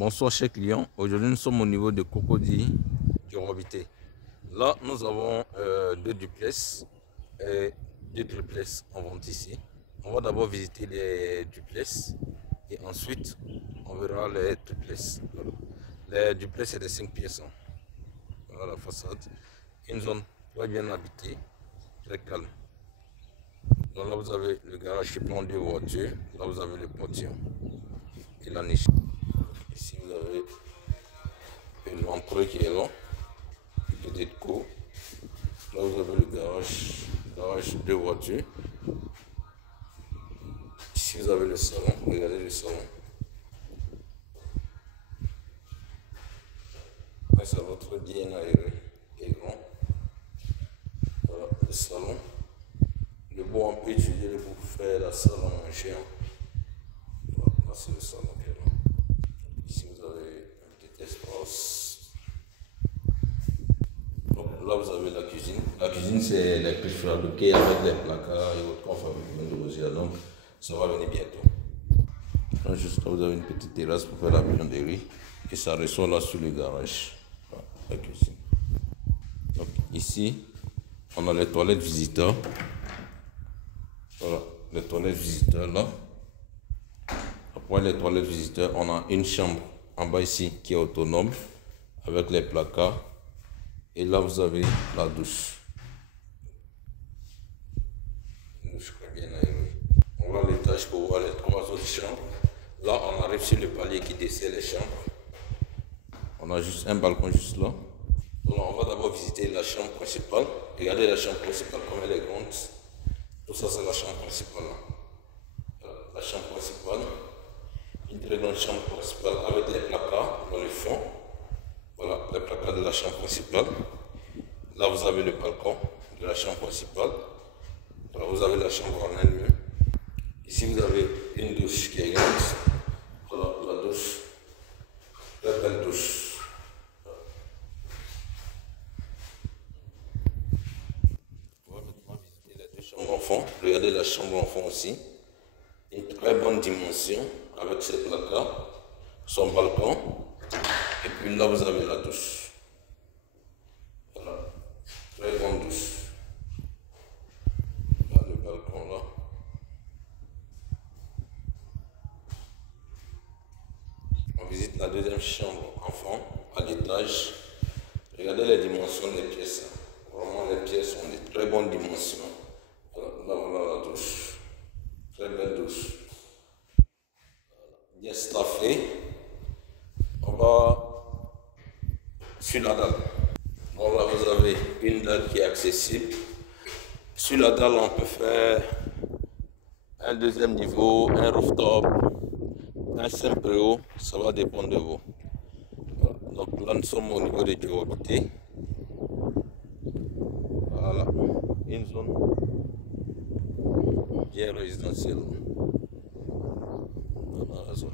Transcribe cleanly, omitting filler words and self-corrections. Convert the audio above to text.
Bonsoir chers clients, aujourd'hui nous sommes au niveau de Cocody du Robité. Là nous avons deux duplex et deux triplex en vente ici. On va d'abord visiter les duplex et ensuite on verra les triplex. Voilà. Les duplex c'est des 5 pièces. Voilà la façade. Une zone très bien habitée, très calme. Donc là vous avez le garage qui prend deux voitures, là vous avez le portillon et la niche. Ici vous avez une entrée qui est là, une petite cour. Là vous avez le garage de voitures. Ici vous avez le salon, regardez le salon. Un salon très bien aéré et grand. Voilà le salon. Le bois on peut utiliser pour faire la salle à manger. Voilà, là c'est le salon qui est là. Ici vous avez un petit espace. Donc là vous avez la cuisine. La cuisine c'est les préfabriqués avec des placards et autres qu'on fabrique de Rosière. Donc ça va venir bientôt. Là, juste là vous avez une petite terrasse pour faire la buanderie. Et ça ressort là sur le garage. Voilà, la cuisine. Donc ici on a les toilettes visiteurs. Voilà, les toilettes visiteurs là. Après les toilettes visiteurs, on a une chambre en bas ici qui est autonome avec les placards. Et là vous avez la douche. Une douche très bien aérée. On va à l'étage pour voir les trois autres chambres. Là on arrive sur le palier qui dessert les chambres. On a juste un balcon juste là. Donc on va d'abord visiter la chambre principale. Regardez la chambre principale comme elle est grande. Tout ça c'est la chambre principale. La chambre principale. Une très grande chambre principale avec les placards dans le fond. Voilà les placards de la chambre principale. Là vous avez le balcon de la chambre principale. Là vous avez la chambre en elle-même. Ici vous avez une douche qui est grande. Voilà la douche. La belle douche. On va maintenant visiter les deux chambres enfants. Regardez la chambre enfant aussi. Une très bonne dimension avec ses placards, son balcon. Et puis là vous avez la douche. Voilà. Très grande douche. Là le balcon là. On visite la deuxième chambre enfant à l'étage. Regardez les dimensions des pièces. Vraiment les pièces ont de très bonnes dimensions. Voilà, là voilà la douche. Très belle douche. Bien staffé. On va sur la dalle. Bon là vous avez une dalle qui est accessible. Sur la dalle on peut faire un deuxième niveau, un rooftop, un simple haut, ça va dépendre de vous. Voilà. Donc là nous sommes au niveau de Durabilité. Voilà, une zone bien résidentielle. Voilà la zone.